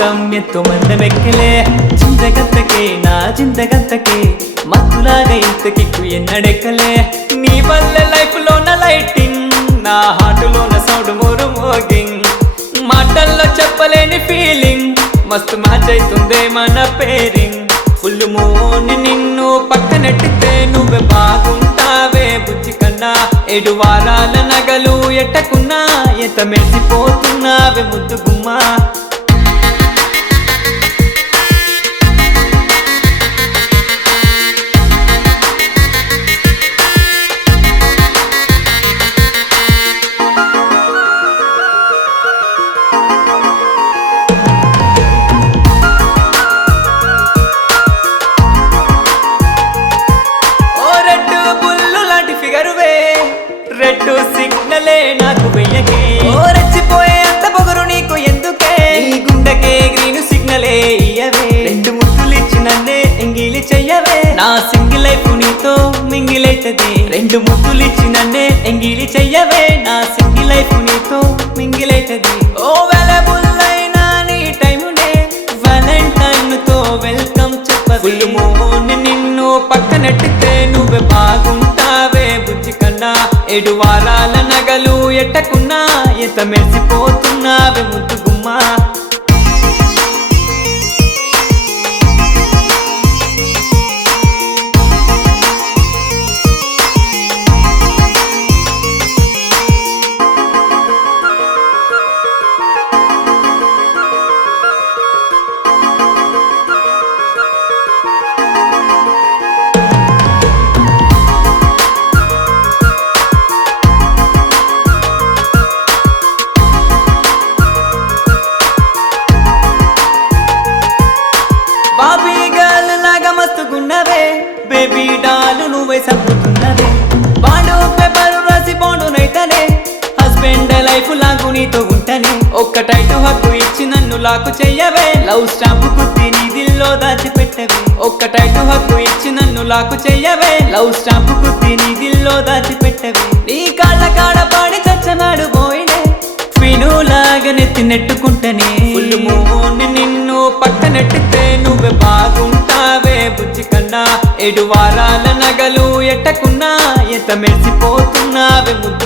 జీవితం ఎంతో మందమెక్కలే చింతగత్తకే నా చింతగత్తకే మత్తులాగా ఇంత కిక్కు ఎన్నడెక్కలే నీ వల్ల లైఫ్ లోన లైటింగ్ నా హార్టులోన సౌండ్ మోరు మోగింగ్ మాటల్లో చెప్పలేని ఫీలింగ్ మస్తు మ్యాచ్ అవుతుందే మన పేరింగ్ ఫుల్ మూన్ నిన్ను పక్కనెట్టితే నువ్వే బాగుంటావే బుజ్జి కన్నా 7 వారాల నగలు ఎట్టకున్నా ఎంత మెరిసిపోతున్నావే ముద్దు గుమ్మా రెడ్ సిగ్నలే నాకు వెయ్యకే ఓ రెచ్చిపోయే అంత పొగరు నీకు ఎందుకే నీ గుండెకే గ్రీన్ సిగ్నలే ఇయ్యవే 2 ముద్దులు ఇచ్చి నన్నే ఎంగిలి చెయ్యవే నా సింగిల్ లైఫ్ నీతో మింగిలైతది 2 ముద్దులు ఇచ్చి నన్నే ఎంగిలి చెయ్యవే నా సింగిల్ లైఫ్ నీతో మింగిలైతది ఓ అవైలబుల్ అయినా నీ టైమునే వాలెంటైన్ తో వెల్కమ్ చెప్పవే ఫుల్ మూన్ నిన్ను పక్కనెట్టితే నువ్వే బాగుంటావే బుజ్జి కన్నా 7 వారాల నగలు ఎట్టకున్నా ఎంత మెరిసిపోతున్నావే ముద్దు గుమ్మా బాబీ గర్ల్ లాగా మస్తుగున్నవే బేబీ డాల్ నువ్వే సంపుతున్నవే బాండు పేపర్ రాసి బాండు నైతనే హస్బెండ్ లైఫ్ లాగు నీతో ఉంటనే ఒక్క టైటు హక్కు ఇచ్చి నన్ను లాకు చెయ్యవే లవ్ స్టాంప్ గుద్ది నీ దిల్లో దాచిపెట్టవే ఒక్క టైటు హక్కు ఇచ్చి నన్ను లాకు చెయ్యవే లవ్ స్టాంప్ గుద్ది నీ దిల్లో దాచిపెట్టవే నీ కాళ్ళ కాడ పాడి చచ్చనాడు పోయినే ఫినులాగా నెత్తి నెట్టుకుంటనే ఫుల్ మూన్ నిన్ను పక్కనెట్టితే నువ్వే బాగుంటావే బుజ్జి కన్నా 7 వారాల నగలు ఎట్టకున్నా ఎంత మెరిసిపోతున్నావే ముద్దు